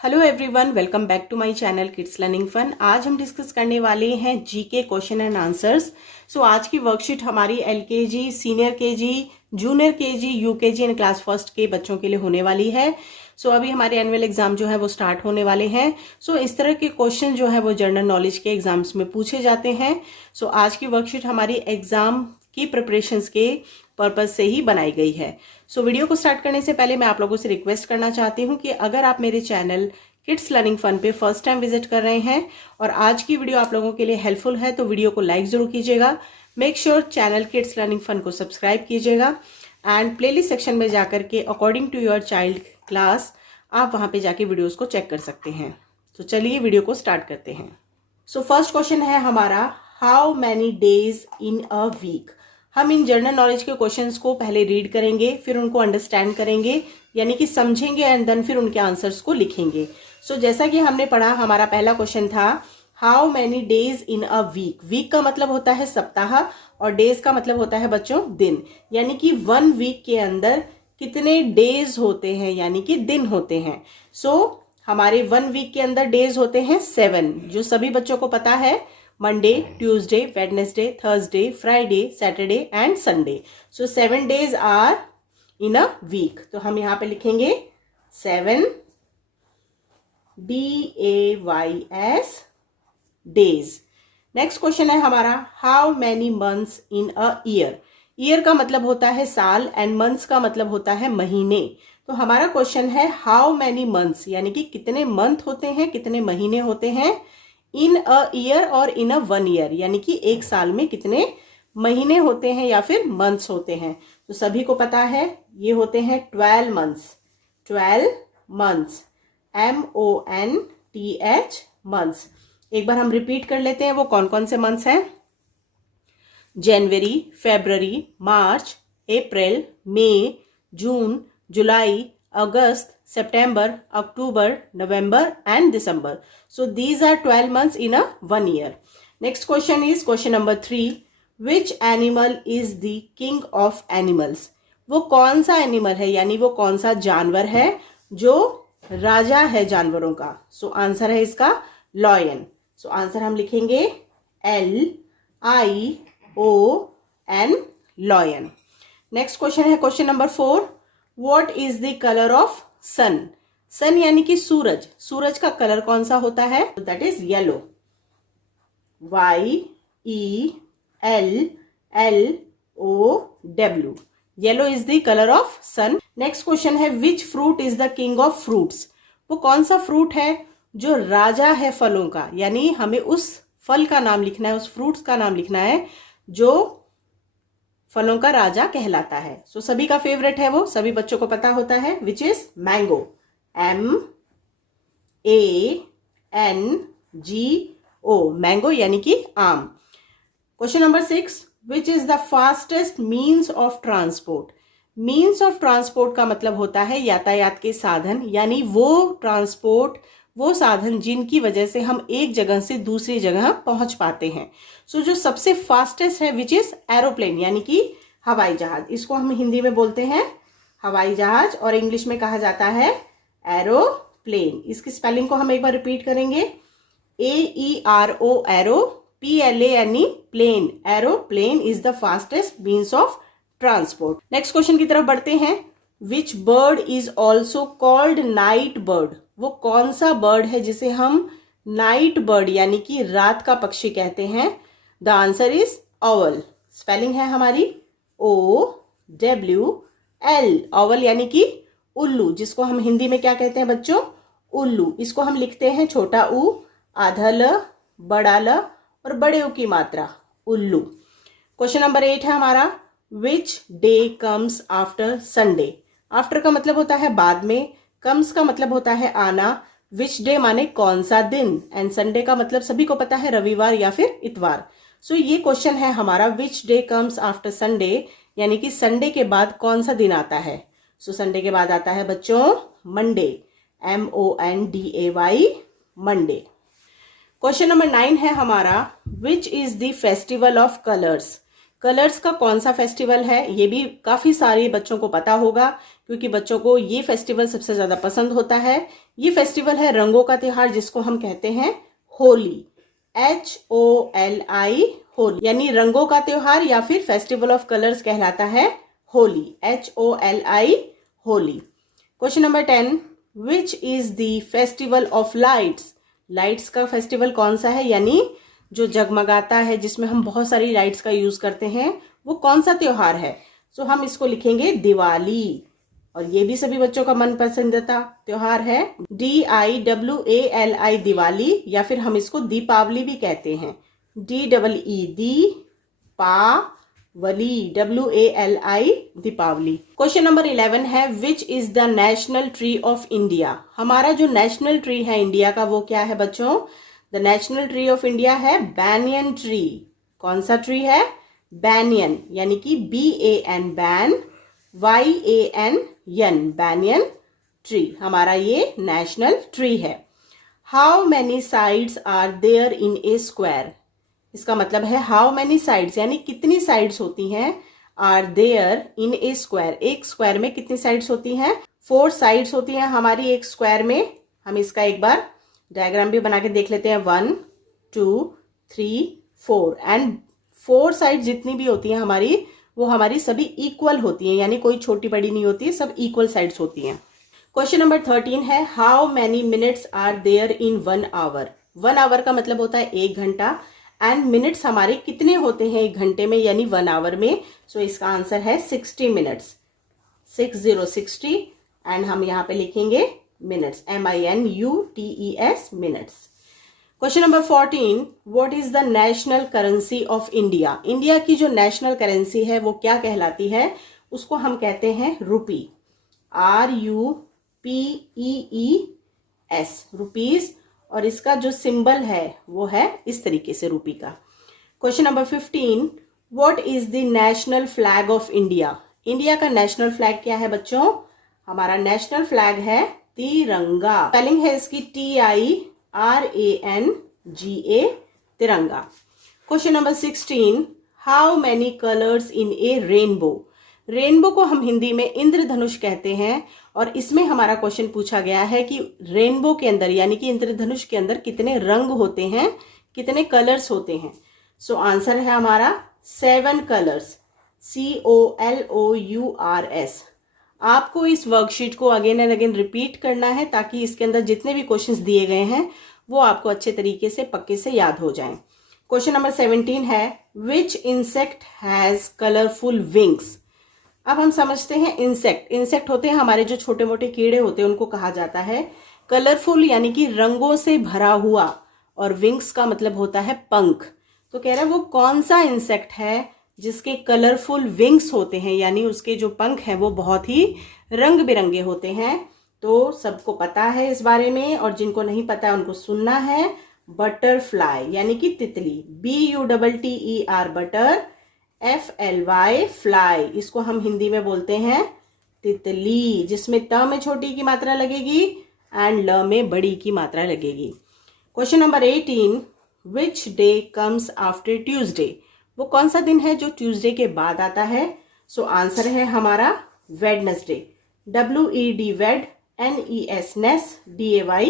Hello everyone, welcome back to my channel kids learning fun. आज हम discuss करने वाले हैं GK question and answers. So आज की वर्कशीट हमारी LKG, senior KG, junior KG, UKG and class first के बच्चों के लिए होने वाली है। सो अभी हमारे एनुअल एग्जाम जो है वो स्टार्ट होने वाले हैं। सो इस तरह के क्वेश्चन जो है वो जनरल नॉलेज के एग्जाम्स में पूछे जाते हैं। सो आज की वर्कशीट हमारी एग्जाम की प्रिपरेशंस के पर्पज से ही बनाई गई है। सो वीडियो को स्टार्ट करने से पहले मैं आप लोगों से रिक्वेस्ट करना चाहती हूँ कि अगर आप मेरे चैनल किड्स लर्निंग फन पे फर्स्ट टाइम विजिट कर रहे हैं और आज की वीडियो आप लोगों के लिए हेल्पफुल है तो वीडियो को लाइक जरूर कीजिएगा। Make sure channel kids learning fun को सब्सक्राइब कीजिएगा एंड प्लेलिस्ट सेक्शन में जाकर के according to your child class आप वहां पे जाके वीडियोस को चेक कर सकते हैं। तो चलिए वीडियो को स्टार्ट करते हैं। सो फर्स्ट क्वेश्चन है हमारा, how many days in a week. हम इन जनरल नॉलेज के क्वेश्चंस को पहले रीड करेंगे, फिर उनको अंडरस्टैंड करेंगे यानी कि समझेंगे एंड देन फिर उनके आंसर्स को लिखेंगे। सो जैसा कि हमने पढ़ा, हमारा पहला क्वेश्चन था how many days in a week. Week का मतलब होता है सप्ताह और डेज का मतलब होता है बच्चों दिन, यानी कि 1 वीक के अंदर कितने डेज होते हैं यानी कि दिन होते हैं। सो हमारे 1 वीक के अंदर डेज होते हैं 7, जो सभी बच्चों को पता है। Monday, Tuesday, Wednesday, Thursday, Friday, Saturday and Sunday. So 7 days are in a week. तो हम यहां पे लिखेंगे 7 DAYS डेज। नेक्स्ट क्वेश्चन है हमारा, how many months in a year. Year का मतलब होता है साल एंड मंथ्स का मतलब होता है महीने। तो हमारा क्वेश्चन है हाउ मैनी मंथ्स, यानी कि कितने मंथ होते हैं, कितने महीने होते हैं इन अ ईयर और इन अ 1 ईयर, यानी कि एक साल में कितने महीने होते हैं या फिर मंथ्स होते हैं। तो सभी को पता है ये होते हैं 12 मंथ्स। 12 months, MONTH months. एक बार हम रिपीट कर लेते हैं वो कौन कौन से मंथ्स हैं। जनवरी, February, March, April, May, June, July, August, September, October, November and December. So these are 12 months in a 1 year. Next question is question number 3. Which animal is the king of animals? वो कौन सा animal है यानी वो कौन सा जानवर है जो राजा है जानवरों का। सो आंसर है इसका लॉयन। सो आंसर हम लिखेंगे LION, लॉयन। नेक्स्ट क्वेश्चन है question number 4. What is the color of सन। सन यानी कि सूरज। सूरज का कलर कौन सा होता है? That is yellow. YELLOW, yellow is the colour of sun. Next question है, which fruit is the king of fruits. वो कौन सा फ्रूट है जो राजा है फलों का, यानी हमें उस फल का नाम लिखना है, उस फ्रूट्स का नाम लिखना है जो फलों का राजा कहलाता है। सो सभी का फेवरेट है वो, सभी बच्चों को पता होता है, which is mango. MANGO, mango यानी कि आम। Question number 6, which is the fastest means of transport. Means of transport का मतलब होता है यातायात के साधन, यानी वो ट्रांसपोर्ट, वो साधन जिनकी वजह से हम एक जगह से दूसरी जगह पहुंच पाते हैं। सो जो सबसे फास्टेस्ट है विच इज एरोप्लेन, यानी कि हवाई जहाज। इसको हम हिंदी में बोलते हैं हवाई जहाज और इंग्लिश में कहा जाता है एरोप्लेन। इसकी स्पेलिंग को हम एक बार रिपीट करेंगे, AERO, aero, PLANE, plane. Aeroplane is the fastest means of transport. Next question की तरफ बढ़ते हैं, which bird is also called night bird. वो कौन सा बर्ड है जिसे हम नाइट बर्ड यानी कि रात का पक्षी कहते हैं? The answer is owl. Spelling है हमारी OWL, ऑवल यानी कि उल्लू, जिसको हम हिंदी में क्या कहते हैं बच्चों? उल्लू। इसको हम लिखते हैं छोटा ऊ, आधा ल, बड़ा ल और बड़े ऊ की मात्रा, उल्लू। क्वेश्चन नंबर 8 है हमारा, which day comes after Sunday. After का मतलब होता है बाद में, कम्स का मतलब होता है आना, विच डे माने कौन सा दिन, एंड संडे का मतलब सभी को पता है रविवार या फिर इतवार। सो ये क्वेश्चन है हमारा, which day comes after Sunday, यानी कि संडे के बाद कौन सा दिन आता है। सो संडे के बाद आता है बच्चों Monday, MONDAY, Monday. Question number 9 है हमारा, विच is the festival of colours. Colours का कौन सा फेस्टिवल है? ये भी काफी सारे बच्चों को पता होगा क्योंकि बच्चों को ये फेस्टिवल सबसे ज्यादा पसंद होता है। ये फेस्टिवल है रंगों का त्योहार जिसको हम कहते हैं होली, HOLI, होली, यानी रंगों का त्योहार या फिर फेस्टिवल ऑफ कलर्स कहलाता है Holi, HOLI, Holi. Question number 10, which is the festival of lights? Lights का फेस्टिवल कौन सा है, यानी जो जगमगाता है, जिसमें हम बहुत सारी लाइट्स का यूज करते हैं, वो कौन सा त्योहार है? सो हम इसको लिखेंगे दिवाली, और ये भी सभी बच्चों का मनपसंदीदा त्योहार है, DIWALI, दिवाली, या फिर हम इसको दीपावली भी कहते हैं, DEE, Deepavali, WALI, Deepavali. Question number 11 है, which is the national tree of India? हमारा जो नेशनल ट्री है इंडिया का वो क्या है बच्चों? The national tree of India है बैनियन ट्री। कौन सा ट्री है? बैनियन, यानी कि BAN, ban, YAN, banyan tree, हमारा ये नेशनल ट्री है। How many sides are there in a square? इसका मतलब है हाउ मैनी साइड्स, यानी कितनी साइड्स होती हैं, are there in a square, एक स्क्वायर में कितनी साइड्स होती हैं? 4 साइड्स होती हैं हमारी एक स्क्वायर में। हम इसका एक बार डायग्राम भी बना के देख लेते हैं। 1 2 3 4, एंड 4 साइड जितनी भी होती हैं हमारी, वो हमारी सभी इक्वल होती हैं, यानी कोई छोटी बड़ी नहीं होती है, सब इक्वल साइड्स होती हैं। क्वेश्चन नंबर 13 है, how many minutes are there in 1 hour? 1 hour का मतलब होता है 1 घंटा, एंड मिनट्स हमारे कितने होते हैं 1 घंटे में, यानी 1 आवर में? सो इसका आंसर है 60 मिनट्स, 60, एंड हम यहाँ पे लिखेंगे minutes, MINUTES, minutes. Question number 14, what is the national currency of India? India की जो नेशनल करेंसी है वो क्या कहलाती है? उसको हम कहते हैं रुपी, RUPEES, रुपीज, और इसका जो सिंबल है वो है इस तरीके से रुपी का। Question number 15, what is the national flag of India? India का नेशनल फ्लैग क्या है बच्चों? हमारा नेशनल फ्लैग है तिरंगा। स्पेलिंग है इसकी TIRANGA, तिरंगा। Question number 16, how many colours in A rainbow? Rainbow को हम हिंदी में इंद्रधनुष कहते हैं, और इसमें हमारा क्वेश्चन पूछा गया है कि रेनबो के अंदर, यानी कि इंद्रधनुष के अंदर कितने रंग होते हैं, कितने कलर्स होते हैं? सो आंसर है हमारा 7 कलर्स, COLOURS। आपको इस वर्कशीट को अगेन एंड अगेन रिपीट करना है, ताकि इसके अंदर जितने भी क्वेश्चंस दिए गए हैं वो आपको अच्छे तरीके से पक्के से याद हो जाएं। क्वेश्चन नंबर 17 है, विच इंसेक्ट हैज कलरफुल विंग्स? अब हम समझते हैं इंसेक्ट होते हैं हमारे जो छोटे मोटे कीड़े होते हैं, उनको कहा जाता है कलरफुल, यानी कि रंगों से भरा हुआ, और विंग्स का मतलब होता है पंख। तो कह रहा है वो कौन सा इंसेक्ट है जिसके कलरफुल विंग्स होते हैं, यानी उसके जो पंख हैं वो बहुत ही रंग बिरंगे होते हैं। तो सबको पता है इस बारे में, और जिनको नहीं पता है उनको सुनना है। बटरफ्लाई, यानी कि तितली, BUTTER, बटर, FLY, फ्लाई, इसको हम हिंदी में बोलते हैं तितली, जिसमें त में छोटी की मात्रा लगेगी एंड ल में बड़ी की मात्रा लगेगी। Question number 18, which day comes after Tuesday? वो कौन सा दिन है जो ट्यूसडे के बाद आता है? सो आंसर है हमारा वेडनेसडे, WED, वेड, NES, नेस, DAY,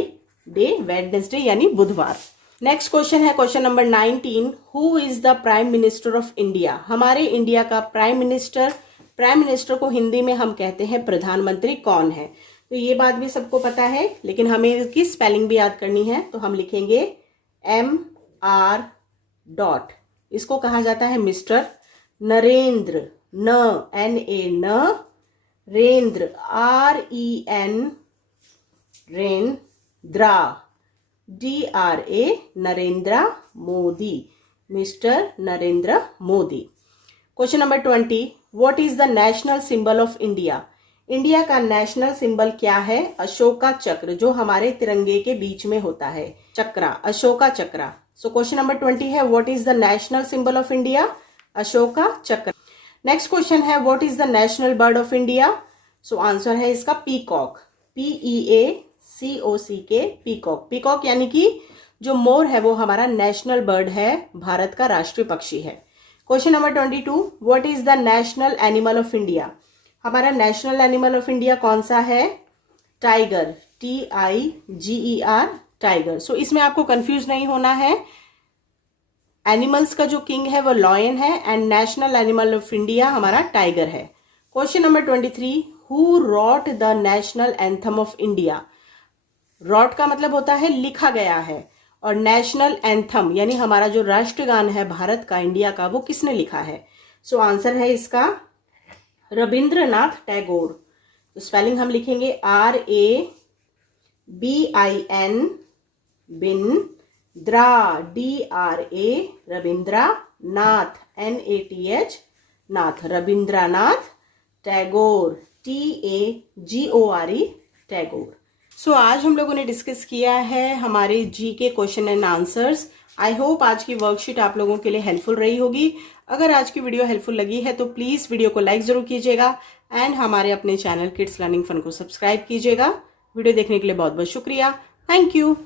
डे, वेडनेसडे, यानी बुधवार। नेक्स्ट क्वेश्चन है question number 19, who is the prime minister of India? हमारे इंडिया का प्राइम मिनिस्टर को हिंदी में हम कहते हैं प्रधानमंत्री, कौन है? तो ये बात भी सबको पता है, लेकिन हमें इसकी स्पेलिंग भी याद करनी है। तो हम लिखेंगे MR डॉट, इसको कहा जाता है mister Narendra, NA, रेंद्र, REN, रेंद्रा, DRA, Narendra Modi, mister Narendra Modi. Question number 20, what is the national symbol of India? India का नेशनल सिंबल क्या है? अशोका चक्र, जो हमारे तिरंगे के बीच में होता है, चक्रा, अशोका चक्रा। सो क्वेश्चन नंबर 20 है, what is the national symbol of India? Ashoka चक्र। नेक्स्ट क्वेश्चन है, what is the national bird of India? So answer है इसका पीकॉक, PEACOCK, पीकॉक। पीकॉक यानी कि जो मोर है वो हमारा नेशनल बर्ड है, भारत का राष्ट्रीय पक्षी है। Question number 22, what is the national animal of India? हमारा नेशनल एनिमल ऑफ इंडिया कौन सा है? Tiger, TIGER, tiger. सो इसमें आपको कंफ्यूज नहीं होना है। एनिमल्स का जो किंग है वो लॉयन है and national animal of India हमारा टाइगर है। Question number 23, who wrote the national anthem of India. Wrote का मतलब होता है लिखा गया है, और नेशनल एंथम यानी हमारा जो राष्ट्रगान है भारत का, इंडिया का, वो किसने लिखा है। सो आंसर है इसका रविंद्रनाथ टैगोर। तो स्पेलिंग हम लिखेंगे RABIN बिन, द्रा DRA, रविंद्रा, नाथ NATH, नाथ, रविंद्रनाथ टैगोर TAGORE, टैगोर। सो आज हम लोगों ने डिस्कस किया है हमारे GK question and answers. I hope आज की वर्कशीट आप लोगों के लिए हेल्पफुल रही होगी। अगर आज की वीडियो हेल्पफुल लगी है तो प्लीज़ वीडियो को लाइक ज़रूर कीजिएगा एंड हमारे अपने चैनल किड्स लर्निंग फन को सब्सक्राइब कीजिएगा। वीडियो देखने के लिए बहुत बहुत शुक्रिया। Thank you.